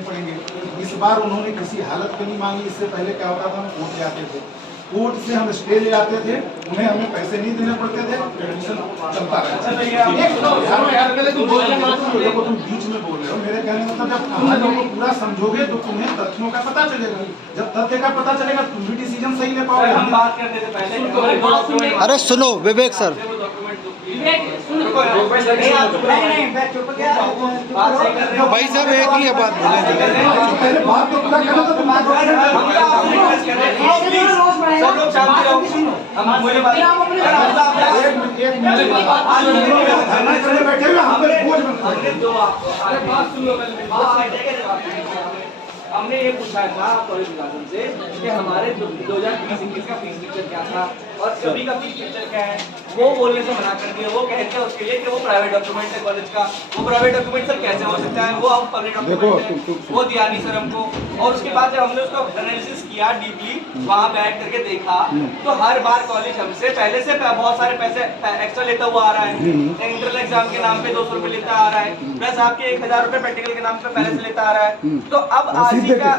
पड़ेंगे। इस बार उन्होंने किसी हालत में नहीं मांगी। इससे पहले क्या होता था, हम कोर्ट जाते थे, कोर्ट से हम स्टे ले आते थे, उन्हें हमें पैसे नहीं देने पड़ते थे, एडमिशन चलता रहता। तुम बीच में बोल रहे हो, मेरे कहने मतलब जब कहानी को पूरा समझोगे तो तुम्हें तथ्यों का पता चलेगा। जब तथ्य का पता चलेगा तुम भी डिसीजन सही ले पाओगे। हम बात करने से पहले अरे सुनो विवेक सर, भाई साहब एक ही है बात बोले पहले बात तो पूरा करना था। बैठे हुए हमने ये पूछा था कॉलेज मुलाजिम से कि हमारे 2020-21 का फीस स्ट्रक्चर क्या था और अभी का फीस स्ट्रक्चर क्या है। वो बोलने से मना कर दिया। वो कहते हैं उसके लिए कि वो प्राइवेट डॉक्यूमेंट है कॉलेज का। वो प्राइवेट डॉक्यूमेंट सर कैसे हो सकता है, वो अब पब्लिक डॉक्यूमेंट है, वो दिया नहीं सर हमको। और उसके बाद जब हमने उसका एनालिसिस किया डीपली, वहाँ बैठ करके देखा तो हर बार कॉलेज हमसे पहले से बहुत सारे पैसे एक्स्ट्रा लेता हुआ आ रहा है। इंटरनल एग्जाम के नाम पे 200 रुपए लेता आ रहा है, प्लस आपके 1000 रुपए प्रैक्टिकल के नाम पे पहले से लेता आ रहा है। तो अब आज का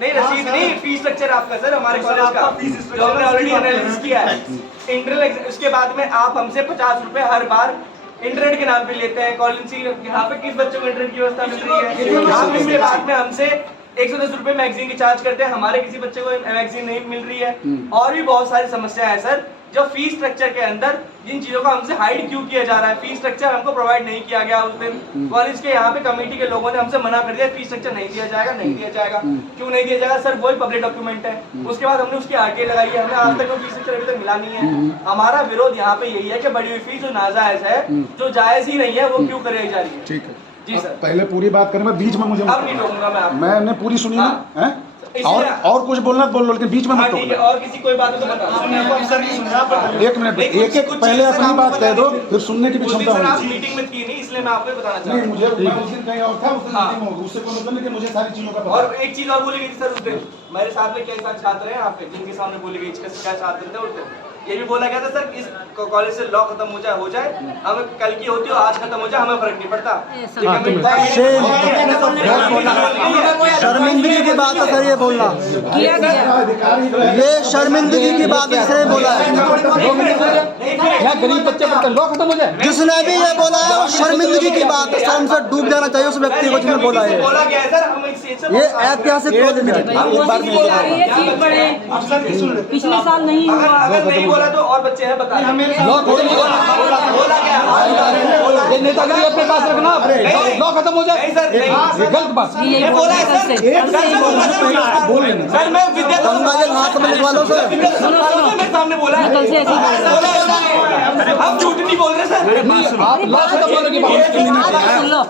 नहीं, रसीद नहीं, फीस स्ट्रक्चर आपका सर, हमारे कॉलेज का जो हमने ऑलरेडी एनालिसिस किया है। इंटरनल उसके बाद में आप हमसे 50 रुपए हर बार इंटरनेट के नाम पे लेते हैं। कॉलेज यहाँ पे किस बच्चों को इंटरनेट की व्यवस्था मिल रही है? आप इसके बाद में हमसे 110 रुपए मैगजीन की चार्ज करते हैं, हमारे किसी बच्चे को मैगजीन नहीं मिल रही है। और भी बहुत सारी समस्या है सर, जो फीस स्ट्रक्चर के अंदर जिन चीजों को हमसे हाइड क्यों किया जा रहा है। फीस स्ट्रक्चर हमको प्रोवाइड नहीं किया गया। उस दिन कॉलेज के यहाँ पे कमेटी के लोगों ने हमसे मना कर दिया, फीस स्ट्रक्चर नहीं दिया जाएगा, नहीं दिया जाएगा। क्यों नहीं दिया जाएगा सर? वही पब्लिक डॉक्यूमेंट है। उसके बाद हमने उसकी आरटीआई लगाई है, हमें आज तक वो फीस स्ट्रक्चर अभी तक मिला नहीं है। हमारा विरोध यहाँ पे यही है कि बढ़ी हुई फीस जो नाजायज है, जो जायज ही नहीं है, वो क्यों कराई जा रही है। ठीक है जी सर। पहले पूरी बात करें, मैं बीच में मुझे अब नहीं रोकूंगा मैं आपको। मैंने पूरी सुनी ना है? और कुछ बोलना बोल लो, लेकिन बीच में मत टोकना। और किसी कोई बात हो तो बता। एक मिनट, एक एक पहले अपनी बात कह दो, फिर सुनने की भी क्षमता होनी चाहिए। मीटिंग में थी नहीं, इसलिए मैं आपको बताना चाहता हूँ। नहीं, मुझे मैं उस दिन कहीं और था, उस दिन मीटिंग में होगी, उससे कोई मतलब नहीं कि मुझे सारी चीजों का पता और एक चीज और बोली गई थी सर उस दिन, मेरे साथ में कई सारे छात्र हैं आपके, जिनके सामने बोली गई क्या छात्र थे उस दिन। ये भी बोला गया था सर, इस कॉलेज से लॉ खत्म हो जाए, हमें कल की होती हो आज खत्म हो जाए, हमें फर्क नहीं पड़ता। शर्मिंदगी की बात है सर, ये बोलना ये शर्मिंदगी की बात है सर, बोला है गरीब बच्चे पर लॉ खत्म हो जाए। जिसने भी ये बोला है वो शर्मिंदगी की बात है। शर्म से डूब जाना चाहिए उस व्यक्ति को जिसने बोला है। ये ऐतिहासिक पिछले साल नहीं हुआ। अगर नहीं बोला तो और बच्चे हैं बता। नेतागिरी अपने पास रखना, लॉ खत्म हो जाए, गलत बात। ये बोला है सर, सर मैं विद्यार्थी हाथ में लिखवा लो सर। मेरे सामने बोला है, कल से ऐसे हम झूठ नहीं बोल रहे सर। लॉ खत्म होने की बात सुन लो,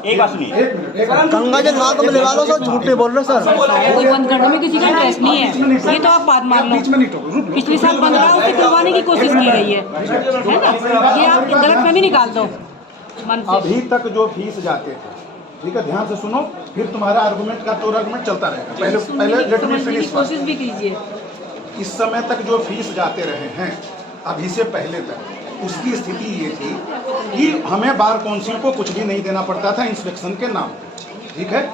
गंगा जल हाथ में लिखवा लो सर, झूठ नहीं बोल रहे सर। कोई बंद करने में किसी का इंटरेस्ट नहीं है, ये तो आप बात मान लो। पिछले साल बंद रहा उसे खुलवाने की कोशिश की गई है ना, ये आप गलत में भी निकाल दो मन से। अभी तक जो फीस जाते थे, ठीक है, ध्यान से सुनो, फिर तुम्हारा आर्गुमेंट का तो आर्गुमेंट चलता रहेगा। पहले लेट मी फिनिश। कोशिश भी कीजिए। इस समय तक जो फीस जाते रहे हैं, अभी से पहले तक उसकी स्थिति ये थी कि हमें बार काउंसिल को कुछ भी नहीं देना पड़ता था इंस्पेक्शन के नाम पे, ठीक है।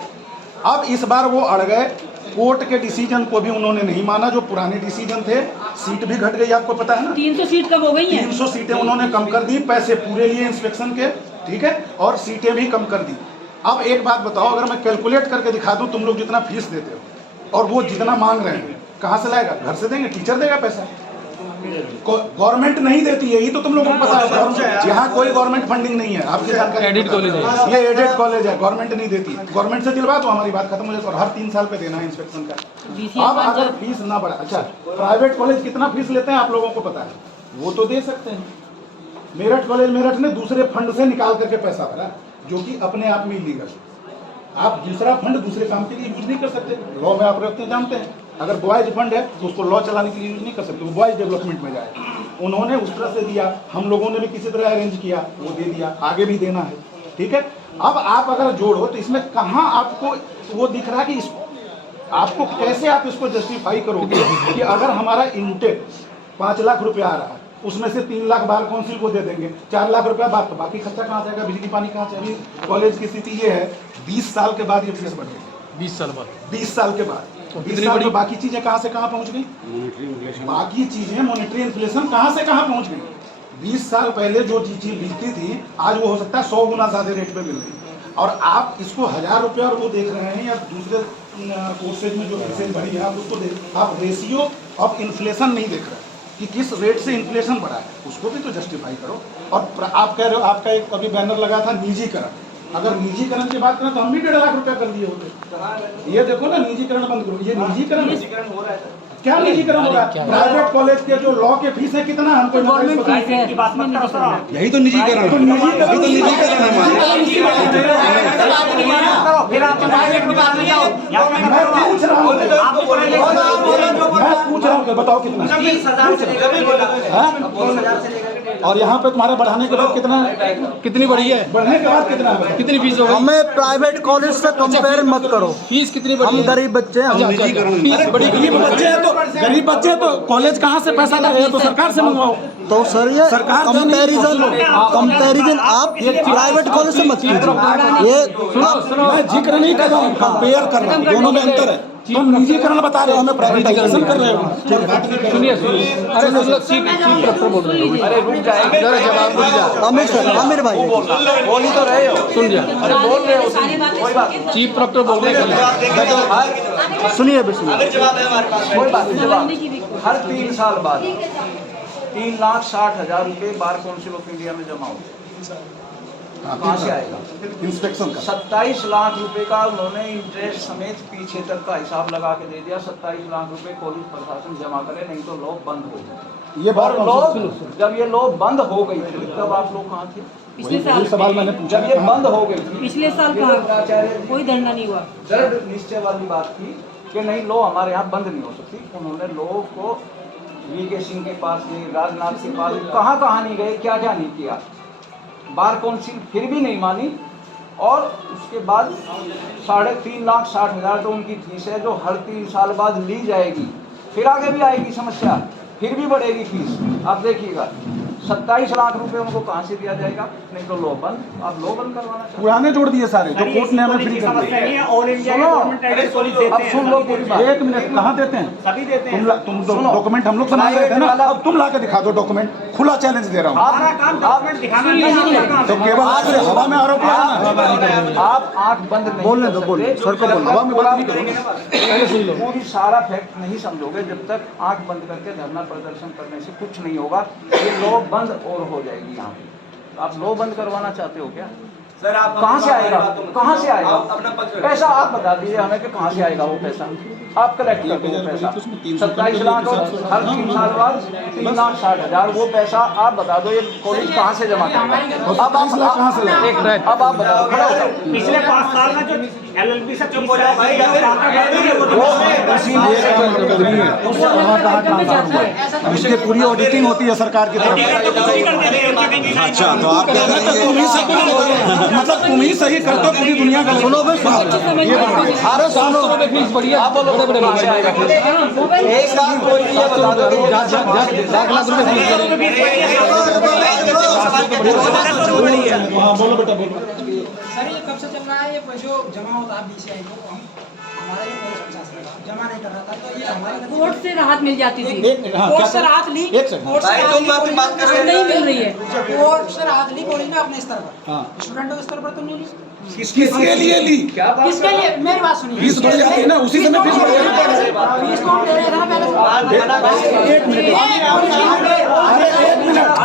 अब इस बार वो अड़ गए, कोर्ट के डिसीजन को भी उन्होंने नहीं माना। जो पुराने डिसीजन थे, सीट भी घट गई, आपको पता है ना, 300 सीट कम हो गई है। 300 सीटें उन्होंने कम कर दी, पैसे पूरे लिए इंस्पेक्शन के, ठीक है, और सीटें भी कम कर दी। अब एक बात बताओ, अगर मैं कैलकुलेट करके दिखा दूं, तुम लोग जितना फीस देते हो और वो जितना मांग रहे हैं, कहाँ से लाएगा? घर से देंगे? टीचर देगा पैसा? गवर्नमेंट नहीं देती है, ये तो तुम लोगों को पता है। यहाँ कोई गवर्नमेंट फंडिंग नहीं है, आपकी जानकारी। एडेड कॉलेज है ये, एडेड कॉलेज है, गवर्नमेंट नहीं देती। गवर्नमेंट से दिलवा तो हमारी बात खत्म हो जाए। और हर 3 साल पे देना है इंस्पेक्शन का। अब अगर फीस ना बढ़ा, अच्छा प्राइवेट कॉलेज कितना फीस लेते हैं आप लोगों को पता है, वो तो दे सकते हैं। मेरठ कॉलेज, मेरठ ने दूसरे फंड से निकाल करके पैसा भरा, जो कि अपने आप में इलीगल। आप दूसरा फंड दूसरे काम के लिए यूज नहीं कर सकते, लॉ में आप रखते जानते हैं। अगर बॉयज फंड है तो उसको लॉ चलाने के लिए यूज नहीं कर सकते, वो बॉयज डेवलपमेंट में जाए। उन्होंने उस तरह से दिया, हम लोगों ने भी किसी तरह अरेंज किया, वो दे दिया, आगे भी देना है, ठीक है। अब आप अगर जोड़ो तो इसमें कहाँ आपको वो दिख रहा है कि आपको कैसे आप इसको जस्टिफाई करोगे कि अगर हमारा इंटेक 5 लाख रुपया आ रहा है, उसमें से 3 लाख बार काउंसिल को दे देंगे, 4 लाख रुपया बात, तो बाकी खर्चा कहाँ जाएगा? बिजली पानी कहाँ से? अभी कॉलेज की स्थिति ये है, 20 साल के बाद ये फीस बढ़ेगी। 20 साल बाद 20 साल के बाद। 20 साल में बाकी चीजें कहाँ से कहाँ पहुँच गई? बाकी चीजें मॉनेटरी इन्फ्लेशन कहाँ से कहाँ पहुँच गई? 20 साल पहले जो चीज मिलती थी आज वो हो सकता है 100 गुना ज्यादा रेट पे मिल रही है। और आप इसको 1000 रुपये और वो देख रहे हैं या दूसरे कोर्सेज में जो फीसेज बढ़ी है आप उसको देख, आप रेशियो ऑफ इन्फ्लेशन नहीं देख रहे कि किस रेट से इन्फ्लेशन बढ़ा है, उसको भी तो जस्टिफाई करो। और आप कह रहे हो, आपका एक अभी बैनर लगा था निजीकरण। अगर निजीकरण की बात करें तो हम भी 1.5 लाख रुपया कर दिए होते। ये देखो ना, निजीकरण बंद करो। ये निजीकरण हो रहा है। क्या निजीकरण हो रहा है? प्राइवेट कॉलेज के जो लॉ के फीस है कितना है हमको गवर्नमेंट फीस है, यही तो निजीकरण है। मैं पूछ रहा हूँ बताओ कितना? 20,000 से और यहाँ पे तुम्हारे बढ़ाने के बाद कितना है? कितनी बढ़ी है? बढ़ने के बाद कितना है? कितनी फीस हो गई? हमें प्राइवेट कॉलेज से कंपेयर मत करो। फीस कितनी बढ़ी हम है? गरीब बच्चे हैं, हम फीस बड़ी गरीब बच्चे हैं तो कॉलेज कहाँ से पैसा लगे? तो सरकार से मंगवाओ। तो सर ये सरकार तो कंपैरिजन आप प्राइवेट कॉलेज से मत कीजिए। ये मैं जिक्र नहीं कर रहा हूँ, कंपेयर कर रहा हूँ, दोनों में अंतर है। तुम निजीकरण बता रहे हो, हमें प्राइवेटाइजेशन कर रहे हो। सुनिए अरे मतलब चीफ प्रॉक्टर बोल रहे हो। अरे रुक जाएंगे, जरा जवाब रुक जा। आमिर सर, आमिर भाई बोल ही तो रहे हो। सुन जा, अरे बोल रहे हो, कोई बात नहीं। चीफ प्रॉक्टर बोल रहे हैं। सुनिए बे सुनिए। कोई बात नहीं, जवाब। हर 3 साल बाद 3,60,000 रुपये बार काउंसिल ऑफ इंडिया में जमा होते हैं। कहाँ से आएगा? इंस्पेक्शन का 27 लाख रुपए का उन्होंने इंटरेस्ट समेत पीछे तक का हिसाब लगा के दे दिया। 27 लाख रुपए कॉलेज प्रशासन जमा करे, नहीं तो लॉ बंद हो गए। ये बात जब ये लॉ बंद हो गई थी तब आप लोग कहाँ थे? पिछले वही साल सवाल मैंने पूछा। जब ये बंद हो गई थी, पिछले साल कहाँ कोई धरना नहीं हुआ। दृढ़ निश्चय वाली बात थी कि नहीं, लॉ हमारे यहाँ बंद नहीं हो सकती। उन्होंने लॉ को वीके सिंह के पास गए, राजनाथ के पास, कहाँ कहाँ नहीं गए, क्या क्या नहीं किया। बार काउंसिल फिर भी नहीं मानी और उसके बाद 3,60,000 तो उनकी फीस है जो हर 3 साल बाद ली जाएगी। फिर आगे भी आएगी समस्या, फिर भी बढ़ेगी फीस। आप देखिएगा 27 लाख रुपए उनको कहाँ से दिया जाएगा? नहीं तो लो बंद। आप लो बंद करवाना चाहते पुराने जोड़ दिए सारे जो कोर्ट ने हमें फ्री कर दिए। अब सुन लो पूरी बात। एक मिनट, कहाँ देते हैं? सभी देते हैं। तुम डॉक्यूमेंट हम लोग बना रहे थे ना, अब तुम ला के दिखा दो डॉक्यूमेंट। खुला चैलेंज दे रहा हूँ। तो केवल आपसे हवा में आरोप लगाना। आप आंख बंद नहीं बोलने दो, कर बोलने सकते। सर को बोलने हवा में बात नहीं करोगे। पूरी सारा फैक्ट नहीं समझोगे जब तक आंख बंद करके धरना प्रदर्शन करने से कुछ नहीं होगा। ये लॉ बंद और हो जाएगी यहाँ पे। आप लॉ बंद करवाना चाहते हो क्या? सर आप कहाँ से आएगा? कहाँ से आएगा अपना पक्ष पैसा? आप बता दीजिए हमें कि कहाँ से आएगा वो पैसा। आप कलेक्ट कर दो पैसा। 27 लाख और हर 3 साल बाद 3,60,000 वो पैसा आप बता दो। ये कॉलेज कहाँ से जमा करेगा? अब आप कहाँ से लाएंगे? एक मिनट, अब आप बताओ, खड़ा हो जाओ। पिछले 5 साल में जो LLB से चुप हो जाए भाई, उसकी पूरी ऑडिटिंग होती है सरकार की तरफ। अच्छा, तो आप क्या करेंगे? मतलब तुम ही सही करते हो, पूरी दुनिया का। सुनो बे, ये अरे 700 रुपए फीस बढ़ी है। बड़े बड़े कहाँ से आएगा? एक साल कोई भी ये बता दो। 1 लाख रुपए फीस बढ़ी है। हाँ बोलो बेटा, बोलो। सर ये कब से चल रहा है? ये जो जमा होता है BCI को, हम हमारा ये कॉलेज प्रशासन जमा नहीं कर रहा था, तो ये हमारे कोर्ट से राहत मिल जाती थी। कोर्ट से राहत ली, एक सेकंड। कोर्ट से राहत ली, बात कर रहे नहीं मिल रही है। कोर्ट से राहत ली कॉलेज ने अपने स्तर पर, हाँ। स्टूडेंटों के स्तर पर तो नहीं ली। किसके लिए ली? किसके लिए? मेरी बात सुनिए। फीस बढ़ जाती है ना, उसी समय फीस बढ़ जाती है। फीस तो हम दे रहे थे ना पहले से। एक मिनट,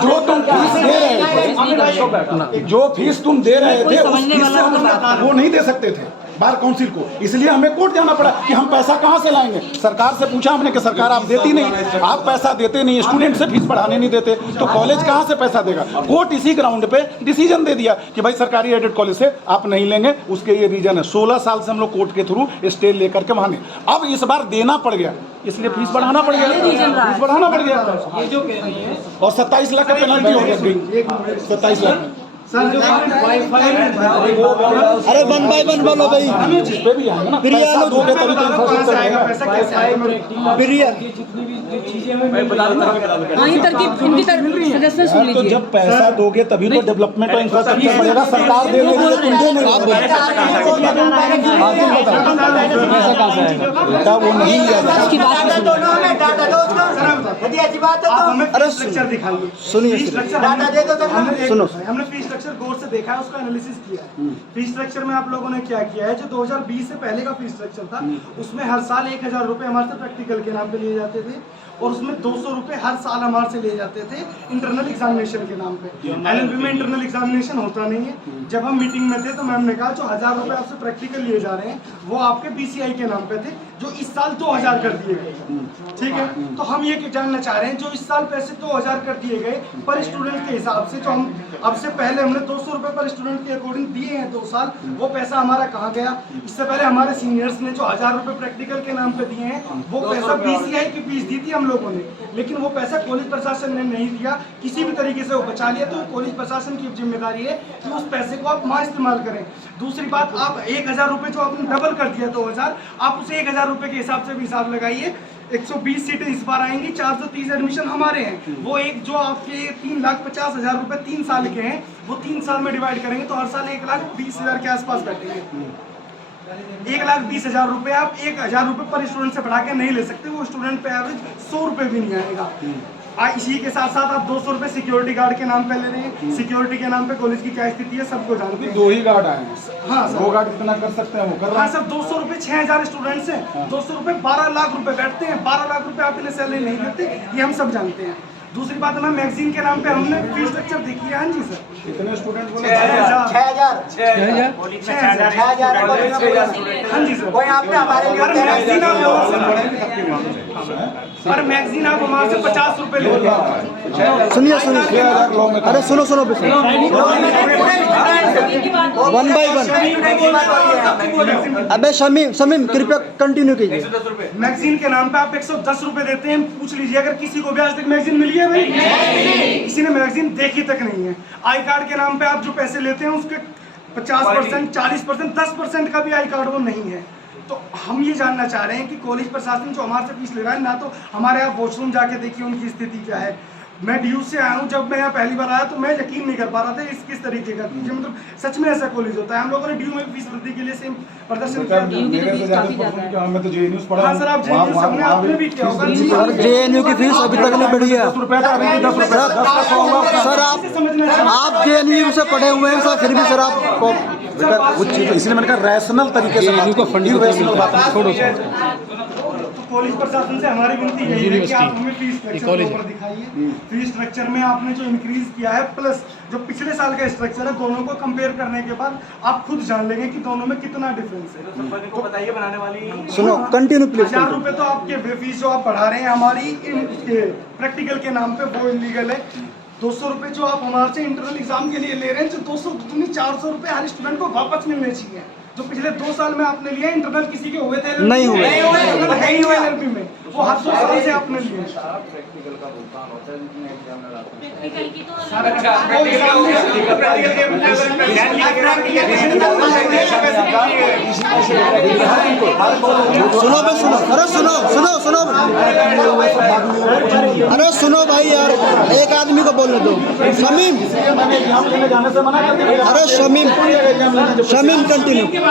जो तुम फीस दे रहे थे, जो फीस तुम दे रहे थे उस फीस से हम वो नहीं दे सकते थे बार काउंसिल को, इसलिए हमें कोर्ट जाना पड़ा कि हम पैसा कहाँ से लाएंगे। सरकार से पूछा हमने कि सरकार आप देती नहीं, आप पैसा देते नहीं, स्टूडेंट से फीस बढ़ाने नहीं देते, तो कॉलेज कहाँ से पैसा देगा। कोर्ट इसी ग्राउंड पे डिसीजन दे दिया कि भाई सरकारी एडेड कॉलेज से आप नहीं लेंगे, उसके ये रीजन है। 16 साल से हम लोग कोर्ट के थ्रू स्टे लेकर के वहां, अब इस बार देना पड़ गया, इसलिए फीस बढ़ाना पड़ गया, फीस बढ़ाना पड़ गया। ये जो कह रही है और 27 लाख का पेनल्टी हो गई, 27 लाख। अरे 1 by 1 बोलो भाई। जिस पे भी आएगा ना, प्रिया पैसा दोगे तभी तो इंफ्रास्ट्रक्चर आएगा बनेगा। पैसा कैसे आएगा? प्रिया हाँ ये तरकीब इनकी तरफ सजेशन सुन तो लीजिए। जब पैसा दोगे तभी तो डेवलपमेंट और इंफ्रास्ट्रक्चर बढ़ेगा। सरकार दे रही है, तुम दे नहीं रहे। पैसा कहाँ से आएगा? बेटा वो नहीं लिया जाएगा। उसकी बात भी सुनो। आप हमें अरे फीस स्ट्रक्चर दिखाइए। सुनिए, फीस स्ट्रक्चर सुनो। हमने फीस स्ट्रक्चर गौर से देखा है, उसका एनालिसिस किया है। फीस स्ट्रक्चर में आप लोगों ने क्या किया है, जो 2020 से पहले का फीस स्ट्रक्चर था उसमें हर साल 1000 रुपए हमारे से प्रैक्टिकल के नाम पे लिए जाते थे और उसमें 200 रुपए हर साल हमारे से लिए जाते थे इंटरनल एग्जामिनेशन के नाम पे। एलएलबी में इंटरनल एग्जामिनेशन होता नहीं है। जब हम मीटिंग में थे तो मैम ने कहा जो 1000 रुपए आपसे प्रैक्टिकल लिए जा रहे हैं वो आपके बीसीआई के नाम पे थे, जो इस साल 2000 कर दिए गए। ठीक है, तो हम ये जानना चाह रहे हैं जो इस साल पैसे 2000 कर दिए गए पर स्टूडेंट के हिसाब से, जो हम अब से पहले हमने 200 रुपए पर स्टूडेंट के अकॉर्डिंग दिए हैं 2 साल, वो पैसा हमारा कहाँ गया? इससे पहले हमारे सीनियर्स ने जो 1000 रुपए प्रैक्टिकल के नाम पे दिए हैं वो पैसा बीसीआई की फीस दी थी हम लोगों ने, लेकिन वो पैसा कॉलेज प्रशासन ने नहीं दिया, किसी भी तरीके से वो बचा लिया। तो कॉलेज प्रशासन की जिम्मेदारी है कि उस पैसे को आप वहाँ इस्तेमाल करें। दूसरी बात, आप 1000 रुपए जो आपने डबल कर दिया 2000, आप उसे 1000 रुपए के हिसाब से भी हिसाब लगाइए। 120 सीटें इस बार आएंगी, 430 एडमिशन हमारे हैं। वो एक जो आपके 3,50,000 रुपए 3 साल के हैं वो 3 साल में डिवाइड करेंगे तो हर साल 1,20,000 के आसपास बैठेंगे। 1,20,000 रुपए आप 1,000 रुपए पर स्टूडेंट से बढ़ा के नहीं ले सकते। वो स्टूडेंट पे एवरेज 100 रुपए भी नहीं आएगा। इसी के साथ साथ आप 200 रुपए सिक्योरिटी गार्ड के नाम पे ले रहे हैं। सिक्योरिटी के नाम पे कॉलेज की क्या स्थिति है सबको जानते हैं। 2 ही गार्ड आए हैं। हाँ सर, 2 गार्ड कितना कर सकते हैं वो कर रहे हाँ हैं। सर, 200 रुपए 6,000 स्टूडेंट्स हैं, 200 रुपए 12 लाख रुपए बैठते हैं। 12 लाख रुपए आप इन्हें सैलरी नहीं देते, ये हम सब जानते हैं। दूसरी बात है, मैगजीन के नाम पे हमने फीस स्ट्रक्चर देखी है। हाँ जी सर, कितने स्टूडेंट बोले? 6,000। 6000 हाँ जी सर, कोई आपने हमारे लिए पर मैगजीन आप पर मैगजीन आप हमारे से 50 रुपए ले रहे हैं। सुनिए सुनिए। 6,000 लोग में अरे सुनो सुनो 1 by 1। अबे शमीम कृपया कंटिन्यू कीजिए। मैगजीन के नाम पे आप 110 रुपए देते हैं। पूछ लीजिए अगर किसी को भी आज तक मैगजीन मिली है भाई? किसी ने मैगजीन देखी तक नहीं है। आई कार्ड के नाम पे आप जो पैसे लेते हैं उसके 50%, 40%, 10% का भी आई कार्ड वो नहीं है। तो हम ये जानना चाह रहे हैं कि कॉलेज प्रशासन जो हमारे से फीस ले रहा है, ना तो हमारे यहाँ वॉशरूम जाके देखिए उनकी स्थिति क्या है। मैं ड्यू से आया हूँ, जब मैं यहाँ पहली बार आया तो मैं यकीन नहीं कर पा रहा था इस किस तरीके का, मतलब सच में ऐसा कॉलेज होता है। हम लोगों ने ड्यू में फीस वृद्धि के लिए सेम प्रदर्शन किया। मेरे से ज्यादा परसेंट क्या, मैं तो जेएनयू पढ़ा हाँ हूँ। सर, आप JNU से हमने आपने भी किया होगा। सर जेएनयू की फीस अभी तक नहीं बढ़ी है। 10 रुपए था, अभी 10 रुपए। 10 का 100 होगा। सर आप जेएनयू से पढ़े हुए हैं सर, फिर भी सर आप बेटा वो चीज, इसलिए मैंने कहा रैशनल तरीके से बात को फंडिंग रैशनल बात छोड़ो। तो कॉलेज प्रशासन से हमारी विनती यही है कि आप हमें फीस स्ट्रक्चर ऊपर दिखाइए। फीस स्ट्रक्चर में आपने जो इंक्रीज किया है प्लस जो पिछले साल का स्ट्रक्चर है, दोनों को कंपेयर करने के बाद आप खुद जान लेंगे कि दोनों में कितना डिफरेंस है। को बताइए बनाने वाली। सुनो कंटिन्यू प्लीज। 1000 रुपए तो आपके फीस जो आप बढ़ा रहे हैं हमारी प्रैक्टिकल के नाम पे, वो इलीगल है। 200 रुपए जो आप हमारे से इंटरनल एग्जाम के लिए ले रहे हैं, जो 400 रुपए हर स्टूडेंट को वापस मिलने चाहिए। जो पिछले 2 साल में आपने लिया, इंटरनल किसी के हुए थे? नहीं हुए। एलएलबी में वो हर 2 साल से आपने लिए। सुनो बे सुनो। अरे सुनो सुनो सुनो। अरे सुनो भाई यार, एक आदमी को बोलने दो। शमीम, अरे शमीम कंटिन्यू।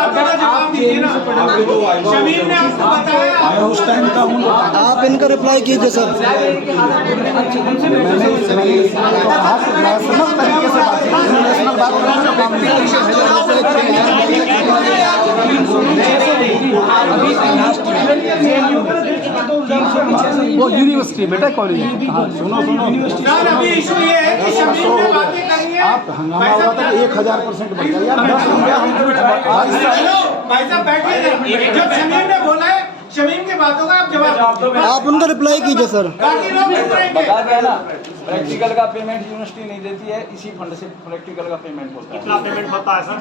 उस टाइम का हूँ। आप इनका रिप्लाई कीजिए सर। रैशनल तरीके से बात कीजिए। रैशनल बात वो यूनिवर्सिटी बेटा कॉलेज है। सुनो अभी इशू ये है कि शमीम ने बातें करी है। आप हंगामा हो रहा था 1000% बढ़ गया यार। 10 रुपया भाई साहब बैठिए। जब शमीम ने बोला है, शमीम के बात होगा आप जवाब दो। आप उनका रिप्लाई कीजिए सर। बाकी लोग चुप रहेंगे। बता दिया ना, प्रैक्टिकल का पेमेंट यूनिवर्सिटी नहीं देती है, इसी फंड से प्रैक्टिकल का पेमेंट होता है। कितना पेमेंट होता है सर?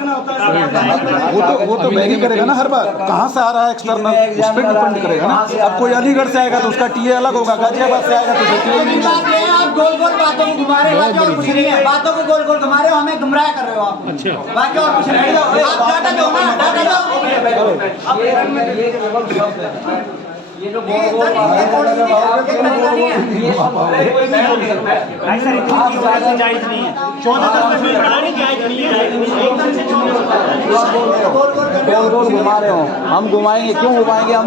वो तो वेरी करेगा ना हर बार, कहाँ से आ रहा है एक्सटर्नल, उस पर डिपेंड करेगा ना। अब कोई अलीगढ़ से आएगा तो उसका टीए अलग होगा, गाजियाबाद से आएगा तो उसका टीए नहीं होगा। आप गोल गोल बातों को घुमा रहे हो, बाकी और कुछ नहीं है। बातों को गोल गोल घुमा रहे हो, हमें गुमराह कर रहे हो आप। अच्छा, बाकी और कुछ नहीं है। आप डाटा दो ना, डाटा दो। ये जो ये सर, ये थोड़ी सी आपके तरीका नहीं है। भाई सर इतनी चीज वैसे जायज नहीं है। 14 में फीस बढ़ानी जायज नहीं है। एकदम से 14 गोल गोल घुमा रहे हो, हम घुमाएंगे, क्यों घुमाएंगे हम?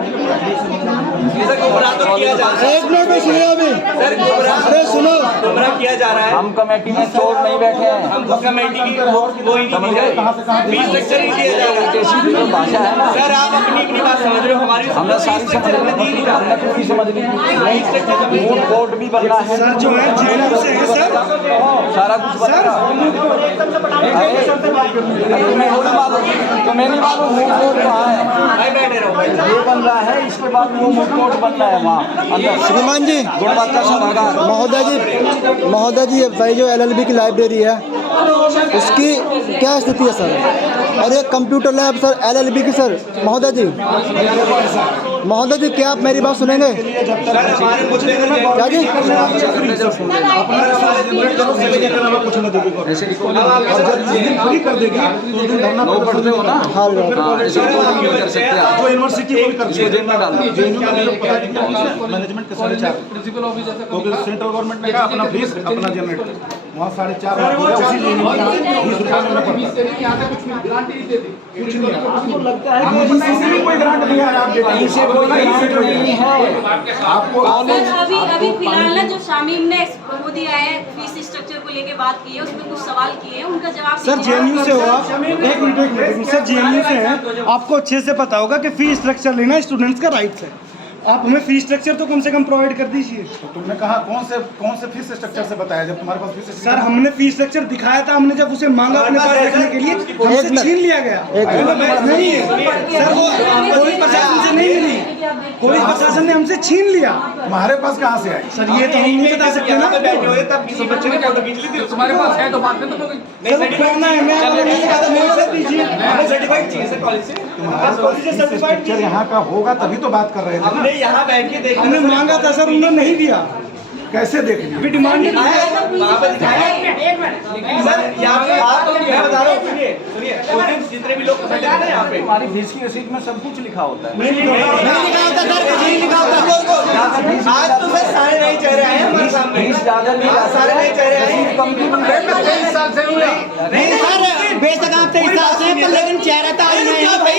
सर गुमराह तो किया जा रहा है। एक मिनट में सुनिए अभी। सर अरे सुनो, गुमराह किया जा रहा है। हम कमेटी में चोर नहीं बैठे हैं, हम तो कमेटी की वो ही नहीं है, फीस स्ट्रक्चर ही दिया जा रहा है। कैसी भी भाषा है ना, सर आप अपनी बात समझ रहे हो, हमारी हमने सारी समझ ली, हमने पूरी समझ ली। मूल कोर्ट भी बनना है, सर जो है जेएनयू से है सर। सारा कुछ बनना है। तुम्हें नहीं मालूम मूल कोर्ट कहाँ है? ये बन रहा है, इसके बाद वो मूल कोर्ट बनना है वहाँ अंदर। श्रीमान जी, गुणवत्ता सभागार। महोदय जी ये बताइए, जो एलएलबी की लाइब्रेरी है उसकी क्या स्थिति है सर? और एक कंप्यूटर लैब सर एलएलबी की सर। महोदय जी, क्या आप मेरी बात सुनेंगे? क्या जी? फ्री कर देगी तो उस दिन धरना पढ़ते हो ना, हाँ ऐसे कर सकते हैं आप। जो यूनिवर्सिटी को भी कर जेल में डाल दो। मैनेजमेंट के 4.5 प्रिंसिपल ऑफिसर क्योंकि सेंट्रल गवर्नमेंट ने कहा अपना फीस अपना जनरेट करो, वहाँ 4.5 लाख हो गया, उसी लिए 20 रुपये में पड़ता है। कुछ नहीं आपको लगता है कि कोई ग्रांट नहीं आ रहा, आप कहीं से कोई ग्रांट नहीं है आपको अभी फिलहाल ना जो शामीम ने वो दिया है फीस स्ट्रक्चर को लेके बात की है, उसमें कुछ सवाल किए हैं, उनका जवाब सर जेएनयू से हो आप? एक मिनट सर, जेएनयू से हैं, आपको अच्छे से पता होगा कि फी स्ट्रक्चर लेना स्टूडेंट्स का राइट्स है। आप हमें फी स्ट्रक्चर तो कम से कम प्रोवाइड कर दीजिए। तो तुमने कहा कौन से फीस स्ट्रक्चर से बताया जब तुम्हारे पास फीस सर हमने फी स्ट्रक्चर दिखाया था, हमने जब उसे मांगा अपने पास रखने के लिए हमसे छीन लिया गया। नहीं सर, वो कोई प्रशासन से नहीं मिली, कोई प्रशासन ने हमसे छीन लिया। तुम्हारे पास कहाँ से आई? सर ये तो हम नहीं बता सकते ना। तुम्हारे पास है तो बात में तो सर करना है, मैं आपको नहीं कहा था, मेरे से दीजिए। सर्टिफाइड चाहिए सर कॉलेज से। स्ट्रक्चर यहाँ का होगा तभी तो बात कर रहे थे ना। हमने यहाँ बैठ के देखा, हमने मांगा था सर, उन्होंने नहीं दिया। कैसे देख लिया? अभी डिमांड वहाँ पे दिखाया सर। यहाँ पे बात मैं बता रहा हूँ, सुनिए उस दिन जितने भी लोग बैठे थे ना यहाँ पे, हमारी फीस की रसीद में सब कुछ लिखा होता है। नहीं लिखा होता सर, कुछ नहीं लिखा होता। आज तो सर सारे नए चेहरे आए हैं हमारे सामने, फीस ज्यादा नहीं, सारे नए चेहरे आए हैं। नहीं सर, बेशक आप 23 साल से हैं, पर लेकिन चेहरा था आज नहीं है भाई।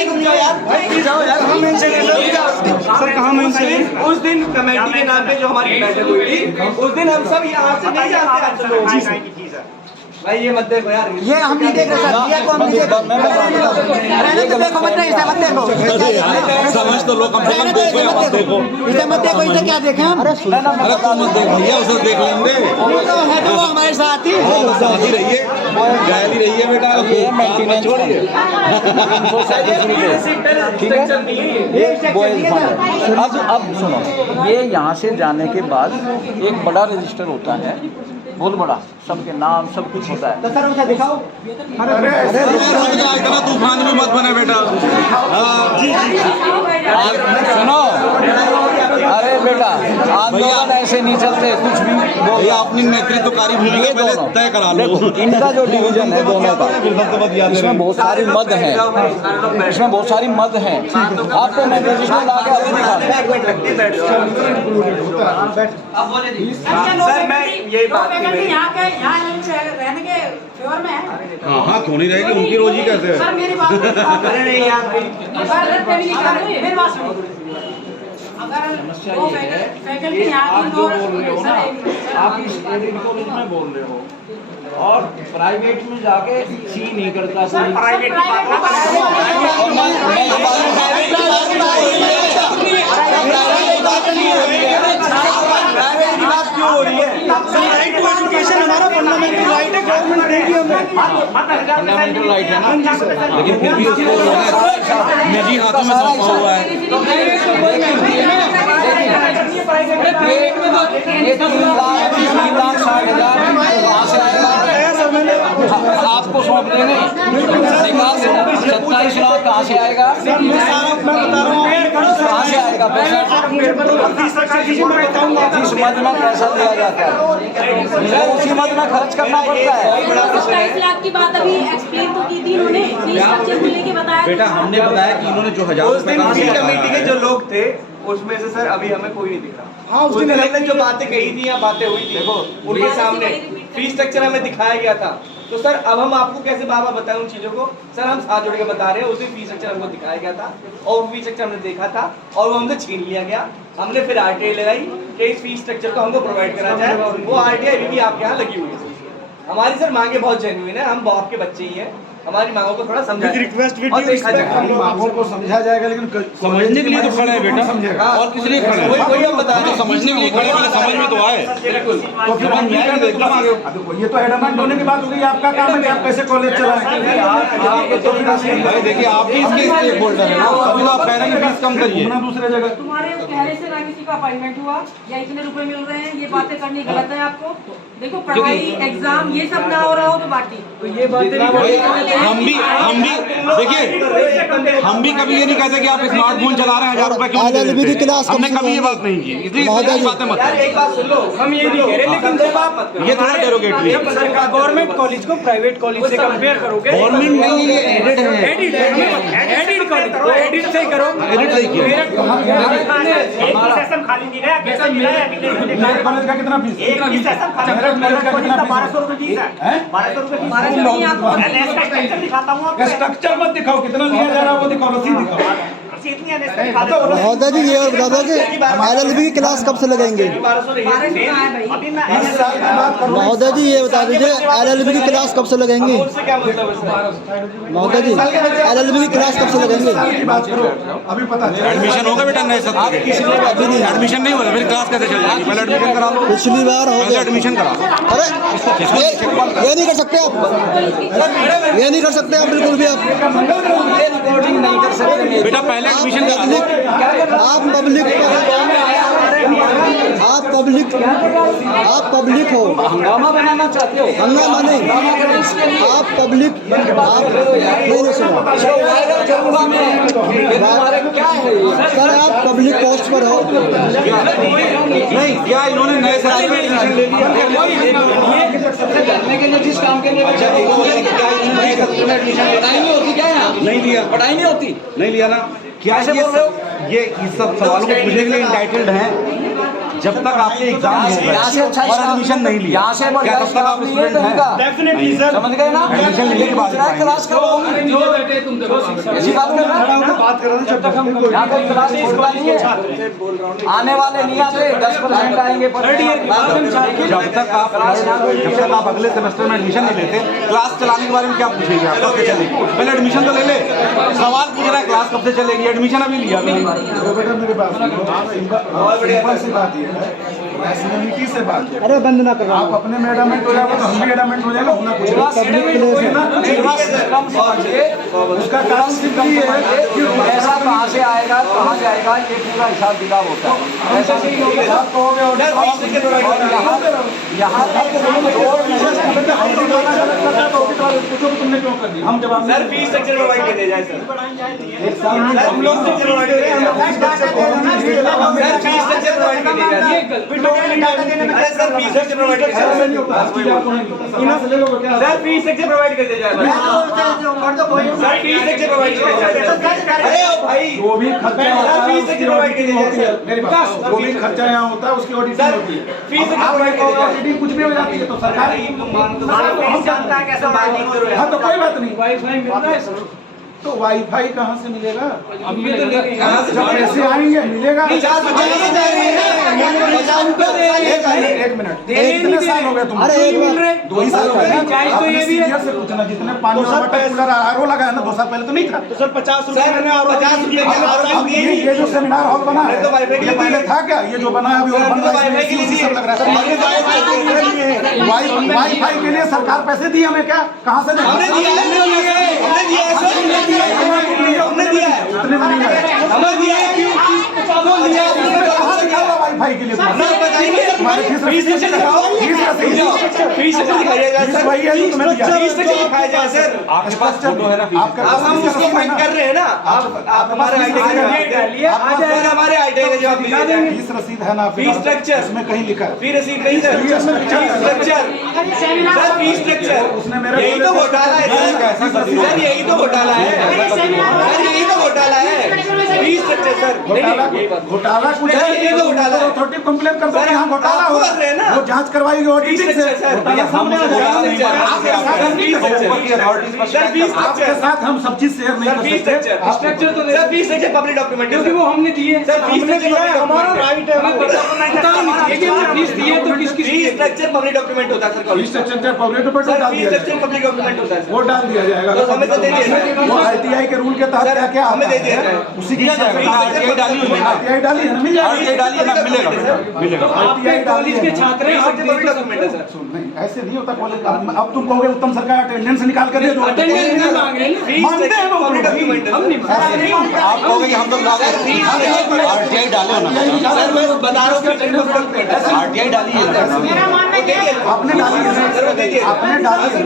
कहाँ मेंशन है सर, कहाँ मेंशन है? उस दिन कमेटी के नाम पे जो हमारी बैठक हुई थी, उस दिन हम सब यहाँ से नहीं जाते आज लोग। भाई ये मत देखो यार, ये हम नहीं देख रहे सर, ये को हम नहीं देख रहे। रहने तो देखो, मत इसे मत देखो, समझ तो लो, कम से कम देखो या मत देखो। इसे मत देखो, इसे क्या देखें हम? अरे तुम मत देखो भैया, उसे देख लेंगे। वो तो है तो वो हमारे साथ ही। साथ ही रहिए, घायल ही रहिए बेटा, ये मेंटेनेंस छोड़िए, ठीक है। ये बॉयज फंड है। अब सुनो, ये यहाँ से जाने के बाद एक बड़ा रजिस्टर होता है, बहुत बड़ा, सबके नाम सब कुछ होता है। तो सर उसे दिखाओ। इतना तूफान भी मत बने बेटा। सुनो, अरे बेटा आंदोलन ऐसे नहीं चलते, कुछ भी भैया अपनी नेतृत्वकारी भूमिका पहले तय करा लो। देखो, इनका जो डिवीजन है दोनों का, इसमें बहुत सारी मद हैं, इसमें बहुत सारी मद हैं। आपको मैं रजिस्टर ला के अभी दिखा दूं। सर मैं यही बात की मेरी। यहाँ रहने के फेवर में है। हाँ क्यों नहीं रहेगी, उनकी रोजी कैसे है? सर मेरी बात अरे नहीं यार भाई, मेरी बात सुनो। अगर वो फैकल्टी यहाँ की लोग आप इस एडिट कॉलेज में बोल रहे हो और प्राइवेट में जाके सी नहीं करता कोई। प्राइवेट राइट टू एजुकेशन हमारा फंडामेंटल राइट है, गवर्नमेंट गवर्नमेंट देगी हमें। फंडामेंटल राइट है ना, लेकिन फिर भी उसको जो है निजी हाथों में सौंपा हुआ है। ये 3,60,000 कहाँ से आएगा? आपको सौंप देंगे, निकाल देना। 27 लाख कहाँ से आएगा? कहाँ से आएगा पैसा? जिस मद में पैसा दिया जाता है उसी मद में खर्च करना पड़ता है। 27 लाख की बात अभी एक्सप्लेन तो की थी इन्होंने, फीस स्ट्रक्चर को लेके बताया। बेटा हमने बताया कि इन्होंने जो 1000 उस दिन उसी कमेटी के जो लोग थे उसमें से सर अभी हमें कोई नहीं दिख रहा। हाँ, उस दिन हमने जो बातें कही थी या बातें हुई थी देखो, उनके सामने फीस स्ट्रक्चर हमें दिखाया गया था। तो सर अब हम आपको कैसे बाबा बताएं उन चीजों को? सर हम साथ जोड़ के बता रहे हैं, उस दिन फीस स्ट्रक्चर हमको दिखाया गया था और फीस स्ट्रक्चर हमने देखा था और वो हमसे छीन लिया गया। हमने फिर आरटीआई लगाई कि इस फीस स्ट्रक्चर को हमको प्रोवाइड करा जाए। वो आरटीआई अभी भी आपके यहाँ लगी हुई है। हमारी सर मांगे बहुत जेन्युइन है, हम बाप के बच्चे ही हैं, हमारी मांगों को थोड़ा समझा और देखा जाए। मांगों को समझा जाएगा, लेकिन समझने के लिए तो खड़े हैं बेटा, समझेगा और किस लिए खड़े हैं? वही हम बता रहे हैं। समझने के लिए खड़े, पहले समझ में तो आए। बिल्कुल। तो फिर हम क्या देख लो, ये तो एडमेंट होने की बात हो गई। आपका काम है कि आप कैसे कॉलेज चलाएं। तो फिर देखिए आप भी इसके स्टेक होल्डर है ना, तभी तो आप कह रहे हैं कि फीस कम करिए। दूसरे जगह तुम्हारे कहने से ना किसी का अपॉइंटमेंट हुआ या इतने रुपए मिल रहे हैं, ये बातें करनी गलत है आपको। देखो पढ़ाई, एग्जाम ये सब ना हो रहा हो तो बाकी तो ये हम भी देखिए, हम भी कभी ये नहीं कहते कि आप स्मार्टफोन चला रहे हैं 1000 रुपए क्यों नहीं LLB दे की देते। क्लास हमने कब कभी ये शुरू बात नहीं की, इसलिए महोदय इस जी। बातें मत यार एक बात सुन लो, हम ये नहीं कह रहे लेकिन दो बात मत करो। ये थोड़ा डेरोगेटरी है। सरकार गवर्नमेंट कॉलेज को प्राइवेट कॉलेज से कंपेयर करोगे, गवर्नमेंट नहीं, ये एडेड है। एडिड करो, एडिड से करो। एडिड सही किया। एक भी सेशन खाली नहीं गया, कैसे मिला है अभी नहीं। कॉलेज का कितना फीस? एक भी सेशन खाली नहीं गया, कॉलेज का 1200 रुपए फीस है। 1200 रुपए फीस है। एनएस का स्ट्रक्चर दिखाता हूँ आपको। स्ट्रक्चर मत दिखाओ, कितना लिया जा रहा है वो दिखाओ, रसीद दिखाओ। इतनी एनएस का दिखा देता हूँ। महोदय जी ये और बता दो कि LLB की क्लास कब से लगाएंगे? 1200 रही है। अभी मैं इस साल की बात करो। महोदय जी ये बता दीजिए LLB की क्लास कब से लगाएंगे? उससे क्या मतलब है सर? महोदय जी LLB की क्लास कब से लगाएंगे? साल की बात करो, अभी पता चला। एडमिशन होगा बेटा नए सत्र के? अभी नहीं है। एडमिशन नहीं हुआ फिर क्लास कैसे चल जाएगी? पहले एडमिशन करा लो, पिछली बार हो पहले गया। एडमिशन करा लो। अरे ये नहीं कर सकते आप, ये नहीं कर सकते आप बिल्कुल भी। रिकॉर्डिंग नहीं कर सकते बेटा पहले एडमिशन करा लो। आप पब्लिक हो, हंगामा बनाना चाहते हो? हंगामा नहीं, आप पब्लिक, आप नहीं सुनो क्या है ये? सर, आप पब्लिक पोस्ट पर हो। नहीं क्या इन्होंने नए साल में एडमिशन ले लिया? करने के लिए जिस काम के लिए क्या इन्होंने नए सत्र में एडमिशन पढ़ाई नहीं होती क्या यहाँ? नहीं लिया? पढ़ाई नहीं होती। नहीं लिया ना? क्या कैसे बोल रहे हो? ये इस सब सवालों को पूछने के लिए इंटाइटल्ड हैं। जब तक आपके एग्जाम हो यहाँ से अच्छा गए और एडमिशन नहीं लिया, यहाँ से क्या तब तक आप स्टूडेंट हैं? Definitely sir. समझ गए ना? एडमिशन लेने के बाद क्लास करवाओगे, ऐसी बात कर रहे हैं। बात कर रहे हैं, जब तक हम कोई यहाँ कोई क्लास छोड़ता नहीं है, आने वाले नहीं आते, 10% आएंगे पर जब तक आप अगले सेमेस्टर में एडमिशन नहीं लेते, क्लास चलाने के बारे में क्या पूछेंगे आप? कब से चलेगी? पहले एडमिशन तो ले ले। सवाल पूछ रहा है क्लास कब से चलेगी, एडमिशन अभी लिया भी नहीं। बेटा मेरे पास सिंपल सी बात ये है, रैशनैलिटी से बात है। अरे बंद ना करो। आप अपने में एडमेंट हो जाएगा तो हम भी एडमेंट हो जाएगा, होना कुछ उसका कारण सिर्फ ये है कि पैसा कहाँ से आएगा, कहाँ जाएगा, ये पूरा हिसाब किताब होता है। ऐसा नहीं होगा। आप कहोगे और यहाँ पूछो कि तुमने क्यों कर दिया, हम जवाब सर फीस स्ट्रक्चर प्रोवाइड कर दिया जाए सर। हम लोग स्ट्रक्चर प्रोवाइड कर रहे हैं। सर फीस स्ट्रक्चर प्रोवाइड कर दिया जाए। अरे सर फीस स्ट्रक्चर प्रोवाइड कर दिया जाए। सर फीस स्ट्रक्चर प्रोवाइड कर दिया जाए। सर फीस स्ट्रक्चर प्रोवाइड कर दिया जाए। अरे ओ भाई वो भी खर्चा होता है, फीस स्ट्रक्चर प्रोवाइड कर दिया जाए। मेरी बात, वो भी खर्चा यहाँ होता है, उसकी ऑडिटिंग होती है। फीस स्ट्रक्चर प्रोवाइड कर दिया जाए। ऑडिटिंग कुछ भी हो जाती है तो सरकार हाँ तो कोई बात नहीं। वाईफाई मिलता है सर। तो वाईफाई कहाँ से मिलेगा? कहाँ से जब पैसे आएंगे मिलेगा। एक मिनट, कितने साल हो गए तुम? अरे एक बार 2 ही साल हो गए। आपने सीनियर से पूछना, जितने पानी में पर्टिकुलर आरओ लगा है ना 2 साल पहले तो नहीं था। तो सर 50 रुपए मैंने और 50 रुपए अब ये जो सेमिनार हॉल बना है ये पहले था क्या? ये जो बना है अभी और बन रहा है इसमें इसी सब लग रहा है। वाईफाई के लिए सरकार पैसे दी हमें क्या? कहाँ से हमने दिया है उतने में नहीं है। कहाँ लिखा हुआ वाईफाई के लिए? तुम्हारे फीस वही है जो तुम्हें दिया। आपके पास फोटो है ना? अब हम उसको पॉइंट कर रहे हैं ना। आप हमारे आईटी का जवाब दिखा देंगे। फीस रसीद है ना? फीस स्ट्रक्चर इसमें कहीं लिखा है। फी रसीद नहीं sir, fees structure sir, fees structure उसने मेरे यही तो घोटाला है सर, यही तो घोटाला है सर, यही तो घोटाला है फीस स्ट्रक्चर सर। घोटाला कुछ है, ये तो घोटाला है। अथॉरिटी कंप्लेन कर दो सर, यहाँ घोटाला आप हो कर रहे हैं ना। वो जांच करवाएगी ऑडिटिंग से। घोटाला सामने आ जाएगा। आपके साथ हम सब चीज शेयर नहीं कर सकते। स्ट्रक्चर तो sir, fees structure public document क्योंकि वो हमने दिए सर, फीस स्ट्रक्चर हमारा राइट है। फीस दिए तो किसकी फीस स्ट्रक्चर पब्लिक डॉक्यूमेंट होता है सर। फीस स्ट्रक्चर पब्लिक पर सर, डाल फीस दिया स्ट्रक्चर जाएगा। पब्लिक डॉक्यूमेंट होता है वो डाल दिया जाएगा। तो हमें तो दे दिया जाए। वो आरटीआई के रूल के तहत क्या क्या हमें दे दिया जाए। उसी की आरटीआई डाली हुई है ना? आरटीआई डाली है ना? मिल आरटीआई डाली है ना? मिलेगा। आरटीआई डाली कॉलेज के है। छात्र हैं, आप पब्लिक डॉक्यूमेंट है सर। सुन, नहीं ऐसे नहीं होता कॉलेज। अब तुम कहोगे उत्तम सरकार अटेंडेंस निकाल कर दे दो। अटेंडेंस नहीं मांग रहे हैं। मानते हैं वो पब्लिक डॉक्यूमेंट हम नहीं ऐसे नहीं मानते। आप कहोगे कि हम लोग आरटीआई डाले हो ना? सर, मैं बता रहा हूँ पब्लिक डॉक्यूमेंट है सर। आरटीआई डाली है ना? आपने डाली है सर, वो दे दिया। आपने डाली है।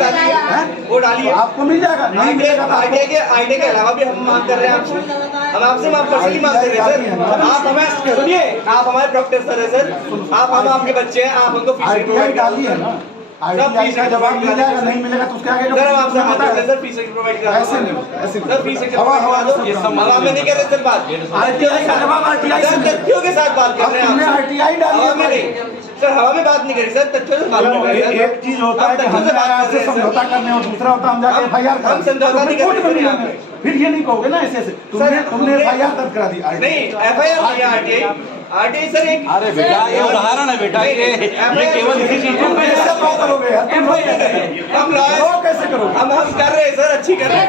वो डालिए। आपको मिल जाएगा। नहीं मिलेगा तो आपको आईटी के अलावा भी हम मांग कर रहे हैं आपसे। हम आपसे माफ पर्सनली मांग कर रहे हैं सर। आप हमें सुनिए, आप हमारे डॉक्टर सर है सर, आप हम आपके बच्चे हैं, आप हमको फीस आरटीआई डाली है ना? आरटीआई का जवाब मिल जाएगा। नहीं मिलेगा तो उसके आगे सर, हम आपसे हाथ जोड़ रहे हैं सर, फीस प्रोवाइड करा ऐसे नहीं, ऐसे नहीं। सर, फीस हवा हवा दो। ये सब हवा में नहीं कर रहे सर बात। आरटीआई का जवाब आरटीआई से सर, तथ्यों के साथ बात कर रहे हैं तुमने आप। आरटीआई डाली हवा में है। नहीं सर, हवा में बात नहीं करी सर, तथ्यों से बात कर रहे हैं सर। एक चीज होता है कि हम आपसे समझौता करने और दूसरा होता है हम जाके एफआईआर हम समझौता नहीं कर रहे हैं। फिर ये नहीं कहोगे ना ऐसे ऐसे तुमने एफआईआर दर्ज करा दी। नहीं, एफआईआर नहीं है आरटीआई सर एक। अरे बेटा ये उदाहरण है बेटा, ये केवल इसी चीज तुम कैसे लो करोगे यार? तुम हम लॉयर लो कैसे करोगे? हम कर रहे हैं सर, अच्छी कर रहे हैं,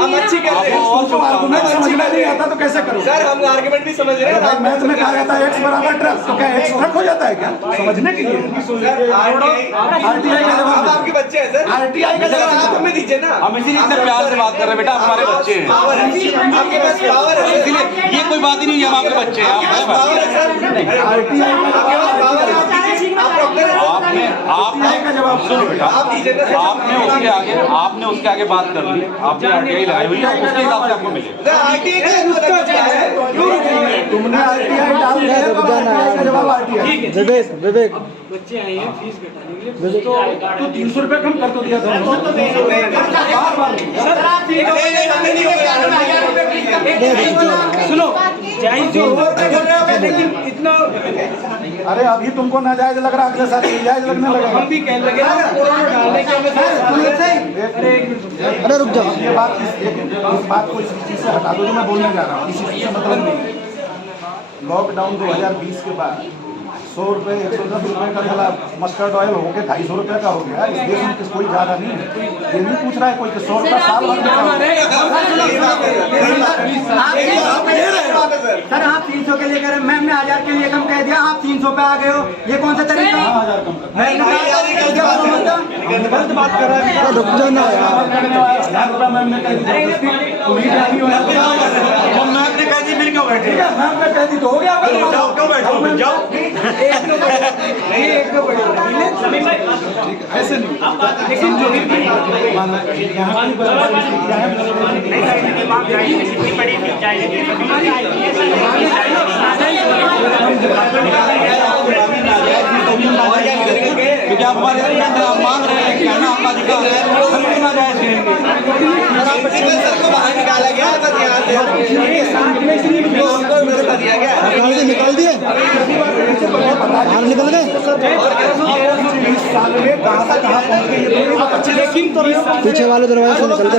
हम अच्छी कर रहे हैं। तुमको आर्गुमेंट समझना नहीं आता तो कैसे करोगे? सर, हम आर्गुमेंट भी समझ रहे हैं। भाई मैथ में कहा जाता है एक्स बराबर ट्रक, तो क्या एक्स ट्रक हो जाता है क्या? समझने के लिए सर, आरटीआई का हम जवाब आपके बच्चे हैं सर। आरटीआई का सर, जवाब आप हमें दीजिए ना। हम इसीलिए इतने प्यार से बात कर रहे हैं बेटा, आप हमारे बच्चे हैं। पावर है, आपके पास पावर है, इसीलिए ये कोई बात ही नहीं है, हम आपके बच्चे हैं। आपके पास पावर है सर, आरटीआई आपके पास पावर है, आप डॉक्टर हैं। आरटीआई का जवाब सुनो बेटा। आप दीजिए ना सर। आपने उसके आगे बात कर ली, आपने आरटीआई लगाई हुई है, उसके हिसाब से आपको मिलेगा। सर, आरटीआई का क्या है? क्यों रुकेंगे? तुमने आरटीआई डाल दिया तो आरटीआई का जवाब आरटीआई। विवेक विवेक बच्चे आए हैं फीस घटाने के लिए तो 300 रुपए कम कर तो दिया था। हमने नहीं किया। सुनो जायज जो हो लेकिन इतना अरे अभी तुमको नाजायज लग रहा है, अगले साल जायज लगने लगा। हम भी कहने लगे ना कोरोना डालने के हमें अरे एक मिनट अरे रुक जाओ। ये बात इस बात को इस चीज से हटा दो जो मैं बोलने जा रहा हूँ। इसी चीज से मतलब नहीं। लॉकडाउन 2020 के बाद 100 रुपए 110 रुपए का वाला मस्टर्ड ऑयल होके 250 रुपए का हो गया। इस देश में कोई ज्यादा नहीं है। ये नहीं पूछ रहा है कोई कि 100 रुपए साल भर में सर आप 300 के लिए करें, मैम ने 1000 के लिए कम कह दिया, आप 300 पे आ गए हो, ये कौन सा तरीका? 1000 कम कर गलत बात कर रहा है। रुक जाओ ना यार। 1000 रुपए मैम ने कह दी, तुम्हें क्या ही हुआ? जब मैम ने कह दी फिर क्यों बैठे? ठीक है, मैम ने कह दी तो हो गया। जाओ, क्यों बैठो? जाओ। ऐसे नहीं, लेकिन जो यहाँ की क्या क्योंकि आप हमारे आप मांग रहे हैं, कहना आपका अधिकार है, हम क्यों ना जायज करेंगे? प्रिंसिपल सर को बाहर निकाला गया बस यहाँ से, हमको रास्ता दिया गया। निकाल दिए बाहर निकल गए। साल में कहाँ से कहाँ पहुँच गए ये तो अच्छे लेकिन तो पीछे वाले दरवाजे से निकल गए।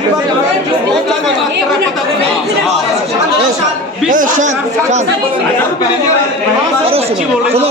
शांत शांत, अरे सुनो बोलो।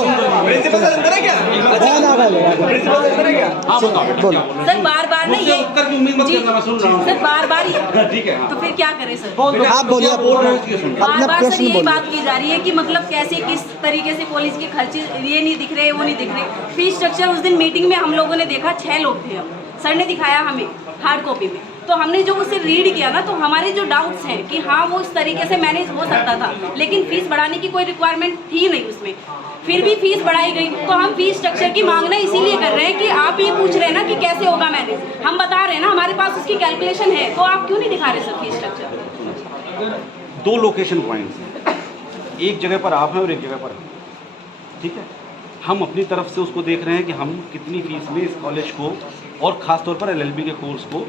सर बार बार ना ये उत्तर की उम्मीद मत करना, मैं सुन रहा हूँ। सर बार बार ठीक है, हाँ। तो फिर क्या करें सर? आप बोलिए, बार अपना बार सर प्रश्न यही बोलिए। बात की जा रही है कि मतलब कैसे किस तरीके से पुलिस के खर्चे ये नहीं दिख रहे, वो नहीं दिख रहे। फीस स्ट्रक्चर उस दिन मीटिंग में हम लोगों ने देखा, 6 लोग थे हम, सर ने दिखाया हमें हार्ड कॉपी में, तो हमने जो उसे रीड किया ना, तो हमारे जो डाउट्स हैं कि हाँ वो इस तरीके से मैनेज हो सकता था, लेकिन फीस बढ़ाने की कोई रिक्वायरमेंट थी नहीं उसमें, फिर भी फीस बढ़ाई गई। तो हम फीस स्ट्रक्चर की मांगना इसीलिए कर रहे हैं कि आप ये पूछ रहे हैं ना कि कैसे होगा मैनेज, हम बता रहे हैं ना हमारे पास उसकी कैलकुलेशन है, तो आप क्यों नहीं दिखा रहे sir fees structure? 2 location points हैं, एक जगह पर आप हैं और एक जगह पर हम, ठीक है। हम अपनी तरफ से उसको देख रहे हैं कि हम कितनी फीस में इस कॉलेज को और ख़ास तौर पर LLB के कोर्स को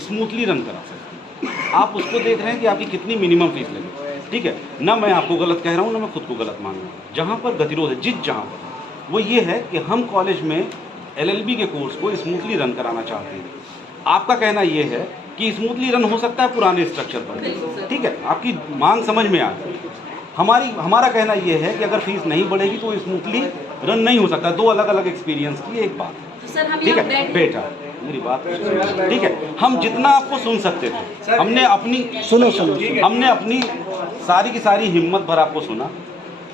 स्मूथली रन करा सकते। आप उसको देख रहे हैं कि आपकी कितनी मिनिमम फीस लगे, ठीक है ना। मैं आपको गलत कह रहा हूँ ना मैं खुद को गलत मान रहा हूँ। जहाँ पर गतिरोध है, जहाँ पर वो ये है कि हम कॉलेज में LLB के कोर्स को स्मूथली रन कराना चाहते हैं। आपका कहना ये है कि स्मूथली रन हो सकता है पुराने स्ट्रक्चर पर, ठीक है, आपकी मांग समझ में आ गई। हमारा कहना ये है कि अगर फीस नहीं बढ़ेगी तो स्मूथली रन नहीं हो सकता। 2 अलग अलग एक्सपीरियंस की एक बात है, सर हम ठीक है बेटा, मेरी बात सुनो, ठीक है। हम जितना आपको सुन सकते थे, हमने अपनी सारी की सारी हिम्मत भर आपको सुना,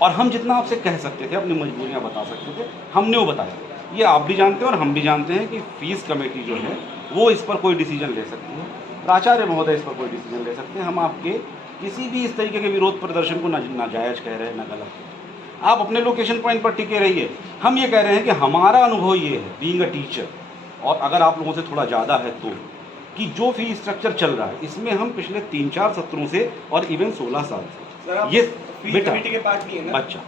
और हम जितना आपसे कह सकते थे, अपनी मजबूरियां बता सकते थे, हमने वो बताया। ये आप भी जानते हैं और हम भी जानते हैं कि फीस कमेटी जो है वो इस पर कोई डिसीजन ले सकती है, प्राचार्य महोदय इस पर कोई डिसीजन ले सकते हैं। हम आपके किसी भी इस तरीके के विरोध प्रदर्शन को नाजायज कह रहे हैं, ना गलत। आप अपने लोकेशन पॉइंट पर टिके रहिए। हम ये कह रहे हैं कि हमारा अनुभव ये है, बीइंग अ टीचर, और अगर आप लोगों से थोड़ा ज़्यादा है तो, कि जो फी स्ट्रक्चर चल रहा है इसमें हम पिछले 3-4 सत्रों से और इवन 16 साल से ये बेटा के पार्ट भी है ना? अच्छा,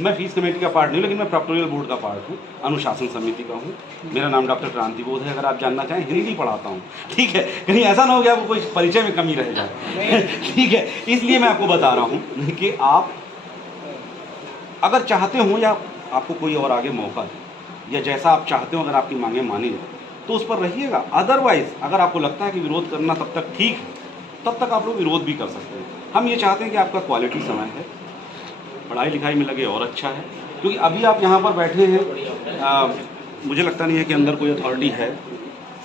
मैं फीस कमेटी का पार्ट नहीं, लेकिन मैं प्रोक्टोरियल बोर्ड का पार्ट हूँ, अनुशासन समिति का हूँ। मेरा नाम डॉक्टर क्रांति बोध है, अगर आप जानना चाहें। हिंदी पढ़ाता हूँ, ठीक है, कहीं ऐसा ना हो गया आपको कोई परिचय में कमी रह जाए, ठीक है। इसलिए मैं आपको बता रहा हूँ कि आप अगर चाहते हो या आपको कोई और आगे मौका दे, या जैसा आप चाहते हो अगर आपकी मांगें मानी जाए तो उस पर रहिएगा। अदरवाइज़ अगर आपको लगता है कि विरोध करना तब तक ठीक है, तब तक आप लोग विरोध भी कर सकते हैं। हम ये चाहते हैं कि आपका क्वालिटी समय है, पढ़ाई लिखाई में लगे और अच्छा है, क्योंकि अभी आप यहाँ पर बैठे हैं, मुझे लगता नहीं है कि अंदर कोई अथॉरिटी है,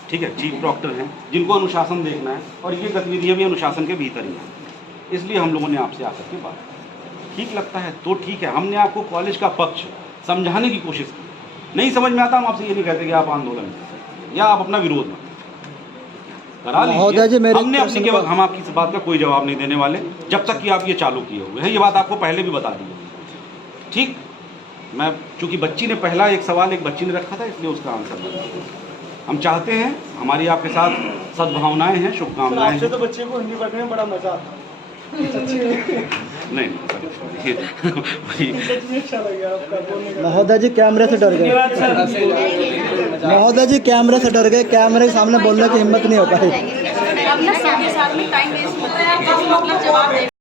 ठीक है, चीफ प्रॉक्टर हैं जिनको अनुशासन देखना है, और ये गतिविधियाँ भी अनुशासन के भीतर ही हैं। इसलिए हम लोगों ने आपसे आकर के बात, ठीक लगता है तो ठीक है। हमने आपको कॉलेज का पक्ष समझाने की कोशिश की, नहीं समझ में आता हम आपसे ये नहीं कहते कि आप आंदोलन या आप अपना विरोध करा लीजिए। हमने अपनी के हम आपकी इस बात का कोई जवाब नहीं देने वाले जब तक कि आप ये चालू किए हुए हैं। ये बात आपको पहले भी बता दी है, ठीक। मैं चूंकि बच्ची ने पहला एक सवाल एक बच्ची ने रखा था, इसलिए उसका आंसर बता दिया। हम चाहते हैं, हमारी आपके साथ सद्भावनाएं हैं, शुभकामनाएं हैं। तो बच्चे को हिंदी पढ़ने में बड़ा मजा आता है। नहीं अच्छा लगा आपका बोलने का। महोदय जी कैमरे से डर गए, महोदय जी कैमरे से डर गए, कैमरे के सामने बोलने की हिम्मत नहीं हो पाई। अब ना सबके साथ में टाइम वेस्ट होता है, आप मतलब जवाब दे